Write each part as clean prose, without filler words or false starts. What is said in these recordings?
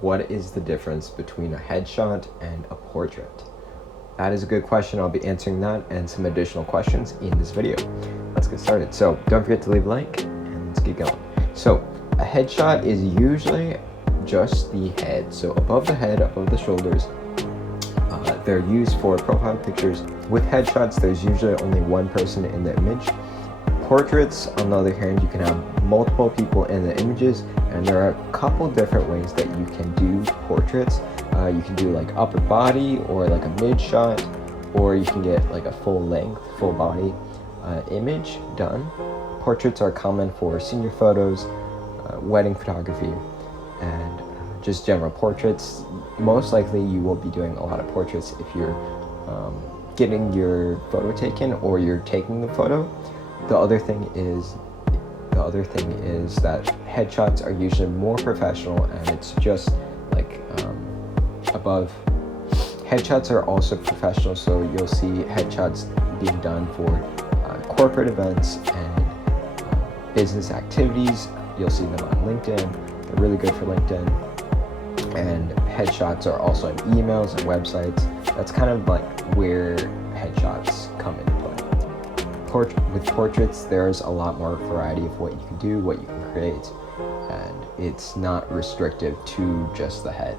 what is the difference between a headshot and a portrait? That is a good question. I'll be answering that and some additional questions in this video. Let's get started. So don't forget to leave a like and let's get going. So a headshot is usually just the head. So above the head, above the shoulders. They're used for profile pictures. With headshots, there's usually only one person in the image. Portraits, on the other hand, you can have multiple people in the images, and there are a couple different ways that you can do portraits. You can do like upper body or like a mid shot, or you can get like a full length, full body image done. Portraits are common for senior photos, wedding photography, and just general portraits. Most likely you will be doing a lot of portraits if you're getting your photo taken or you're taking the photo. The other thing is that headshots are usually more professional, and it's just like above. Headshots are also professional, so you'll see headshots being done for corporate events and business activities. You'll see them on LinkedIn. They're really good for LinkedIn. And headshots are also in emails and websites. That's kind of like where headshots come into play. With portraits, there's a lot more variety of what you can do, what you can create, and it's not restrictive to just the head.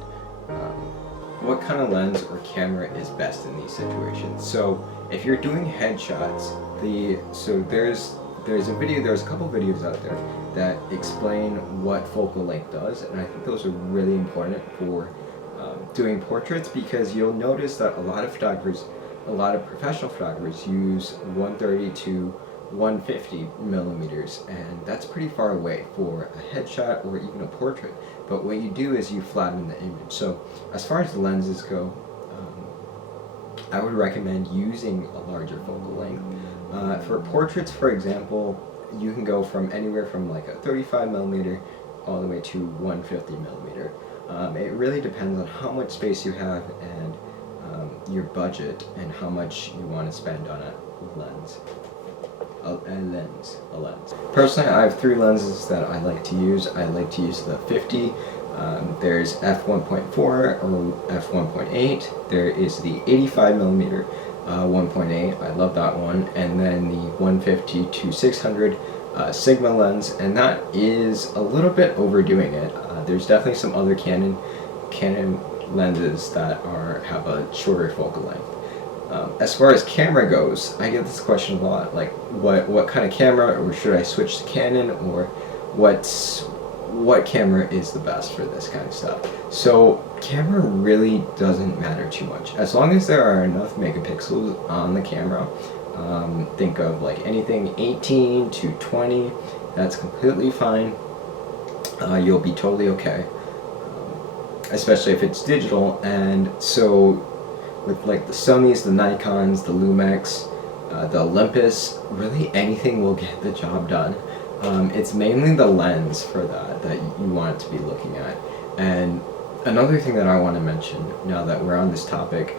What kind of lens or camera is best in these situations? So if you're doing headshots, there's a couple videos out there that explain what focal length does, and I think those are really important for doing portraits, because you'll notice that a lot of professional photographers use 130 to 150 millimeters, and that's pretty far away for a headshot or even a portrait. But what you do is you flatten the image. So as far as the lenses go, I would recommend using a larger focal length. For portraits, for example, you can go from anywhere from like a 35 millimeter all the way to 150 millimeter. It really depends on how much space you have and your budget and how much you want to spend on a lens. Personally, I have three lenses that I like to use. I like to use the 50. There's f1.4 or f1.8. There is the 85 millimeter 1.8. I love that one. And then the 150 to 600 Sigma lens, and that is a little bit overdoing it. There's definitely some other Canon lenses that have a shorter focal length. As far as camera goes, I get this question a lot, like what kind of camera, or should I switch to Canon, or what camera is the best for this kind of stuff? So camera really doesn't matter too much, as long as there are enough megapixels on the camera. Think of like anything 18 to 20, that's completely fine. You'll be totally okay, especially if it's digital. And so with like the Sonys, the Nikons, the Lumix, the Olympus, really anything will get the job done. It's mainly the lens for that you want to be looking at. And another thing that I want to mention, now that we're on this topic,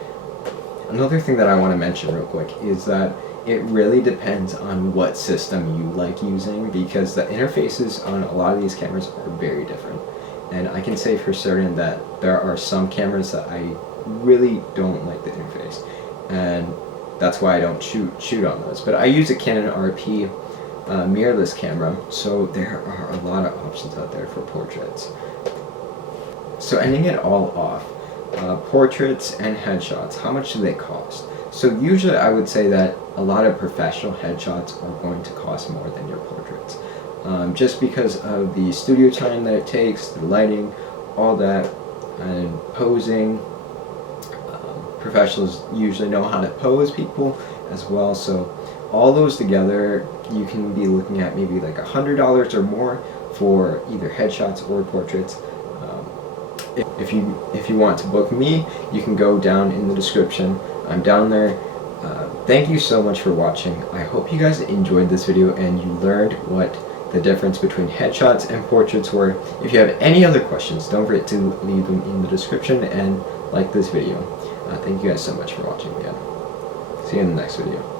real quick is that it really depends on what system you like using, because the interfaces on a lot of these cameras are very different. And I can say for certain that there are some cameras that I really don't like the interface, and that's why I don't shoot on those. But I use a Canon RP mirrorless camera, so there are a lot of options out there for portraits. So ending it all off, portraits and headshots, how much do they cost? So usually I would say that a lot of professional headshots are going to cost more than your portraits, just because of the studio time that it takes, the lighting, all that, and posing. Professionals usually know how to pose people as well, so all those together you can be looking at maybe like $100 or more for either headshots or portraits. If you want to book me, you can go down in the description. I'm down there. Thank you so much for watching. I hope you guys enjoyed this video and you learned what the difference between headshots and portraits were. If you have any other questions, don't forget to leave them in the description and like this video. Thank you guys so much for watching again. See you in the next video.